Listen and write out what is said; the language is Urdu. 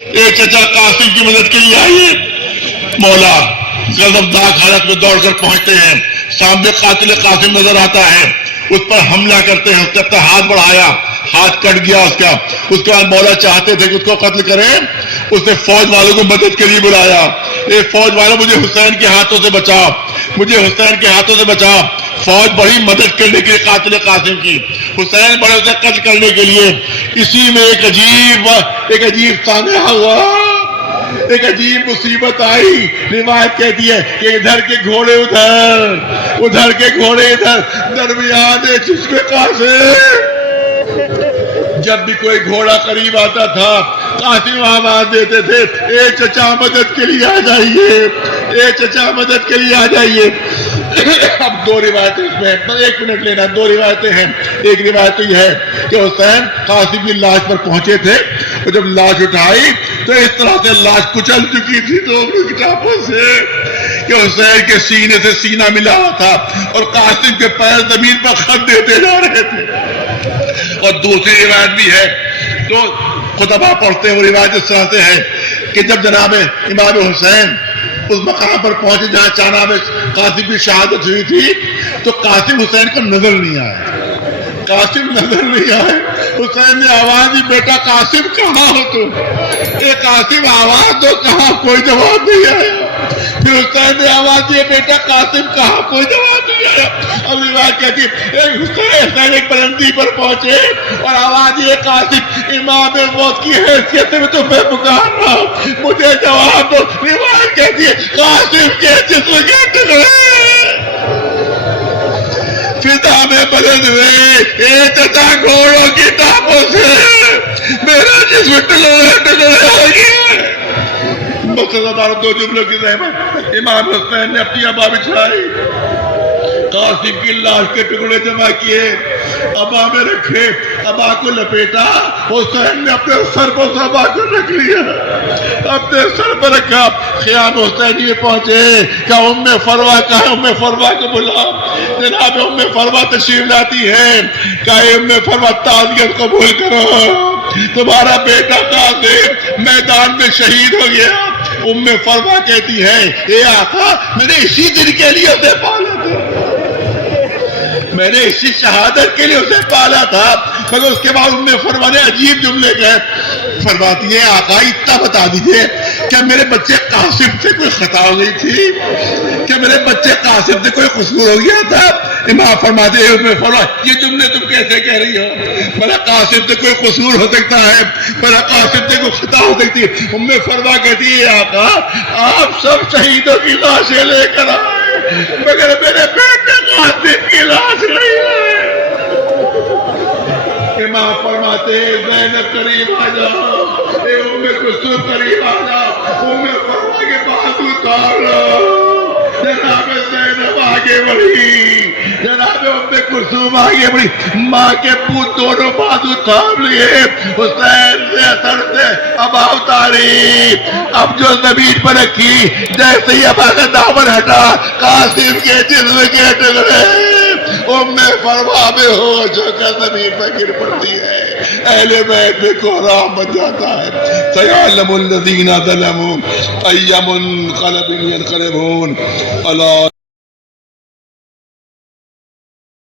ایک چچا قاسم کی مدد کے لیے آئیے، مولا غضبناک حالت میں دوڑ کر پہنچتے ہیں، سامنے قاتل قاسم نظر آتا ہے، اس پر حملہ کرتے ہیں، اس نے اپنا ہاتھ بڑھایا، ہاتھ کٹ گیا اس کا، اس کے بعد مولا چاہتے تھے کہ اس کو قتل کریں، اس نے فوج والوں کو مدد کے لیے بلایا، اے فوج والوں مجھے حسین کے ہاتھوں سے بچا، مجھے حسین کے ہاتھوں سے بچا۔ فوج بڑی مدد کرنے کے لیے قاتل قاسم کی، حسین بڑے اسے قتل کرنے کے لیے۔ اسی میں ایک عجیب سانحہ ہوا، ایک عجیب مصیبت آئی۔ روایت کہتی ہے کہ ادھر کے گھوڑے ادھر کے گھوڑے ادھر، درمیان چشم قاسم۔ جب بھی کوئی گھوڑا قریب آتا تھا قاسم آواز دیتے تھے، اے چچا مدد کے لیے آ جائیے، اے چچا مدد کے لیے آ جائیے۔ اب دو روایتیں اس میں، ایک منٹ لینا، دو روایتیں ہیں۔ ایک روایت تو یہ ہے کہ حسین قاسم کی لاش پر پہنچے تھے، اور جب لاش اٹھائی تو اس طرح سے لاش کچل چکی تھی دونوں کتابوں سے کہ حسین کے سینے سے سینہ ملا ہوا تھا، اور قاسم کے پیر زمین پر خط دیتے جا رہے تھے۔ اور دوسری روایت بھی ہے، تو خطبہ پڑھتے ہیں، وہ روایت اس طرح سے ہے کہ جب جناب امام حسین اس مقام پر پہنچے جہاں جناب قاسم کی شہادت ہوئی تھی، تو قاسم حسین کو نظر نہیں آیا، قاسم نظر نہیں آئے۔ حسین نے آواز دی، بیٹا قاسم کہاں ہو تم؟ اے قاسم آواز دو، کہاں؟ کوئی جواب نہیں آیا۔ پھر حسین نے آواز دی، بیٹا قاسم کہاں؟ کوئی جواب نہیں آیا۔ اب روایت کہتی ہے حسین ایک بلندی پر پہنچے اور آواز دی، قاسم امام موت کی حیثیت میں تمہیں پکار رہا ہوں، مجھے جواب دو۔ روایت کہتی ہے قاسم کے جسم کے ٹکڑے فضا میں بدل ہوئے، اے چچا گھوڑوں کی ٹانگوں سے میرا جسم ٹکڑے ہو گیا۔ مقصد دو جملوں کی زحمت، امام حسین نے اپنی ابا بچھائی، قاسم کی لاش کے ٹکڑے جمع کیے، ابا میں رکھے، ابا کو لپیٹا، حسین نے اپنے سر پر ابا کو رکھ لیا، اپنے سر پر رکھا۔ خیام حسینی میں پہنچے کہ ام فروہ کہا، ام فروہ کو بلا۔ جناب ام فروہ تشریف لاتی ہے، کہا ام فروہ تعزیت قبول کرو، تمہارا بیٹا قاسم میدان میں شہید ہو گیا۔ ام فروہ کہتی ہے، اے آقا میں نے اسی دن کے لیے اسے پالا تھا، میں نے اسی شہادت کے لیے اسے پالا تھا۔ مگر اس کے بعد ام فروہ نے عجیب جملے کہے، فرماتی ہے آقا اتنا بتا دیجئے کیا میرے بچے قاسم سے کوئی خطا ہو گئی تھی، کیا میرے بچے قاسم سے کوئی قصور ہو گیا تھا؟ امام فرماتے ہیں ام فروہ یہ جملے تم کیسے کہہ رہی ہو؟ میرا قاسم سے کوئی قصور ہو سکتا ہے، میرا قاسم سے کوئی خطا ہو سکتی ہے۔ ام فروہ کہتی ہے آقا آپ سب شہیدوں کی لاشیں لے کر آئے مگر میرے بیٹے قاسم کی لاش نہیں آئے۔ امام فرماتے ہیں زینب قریب آ جاؤ، اے ام کلثوم قریب آ جاؤ، ام فروہ کے بازو اتار لو۔ جناب زینب آگے بڑھی، جناب ام کلثوم آگے بڑھی، ماں کے پوت دونوں بازو تھام لیے، حسین سے اثر سے ابا اتاری، اب جو زمین پر رکھی، جیسے ہی ابا کا دامن ہٹا قاسم کے جسم کے ٹکڑے ام فروہ بے ہوش ہو کر زمین پر گر پڑتی ہے۔ اہل بیت میں کوہرام بن جاتا ہے۔ سیعلم الذین ظلموا ای منقلب ینقلبون۔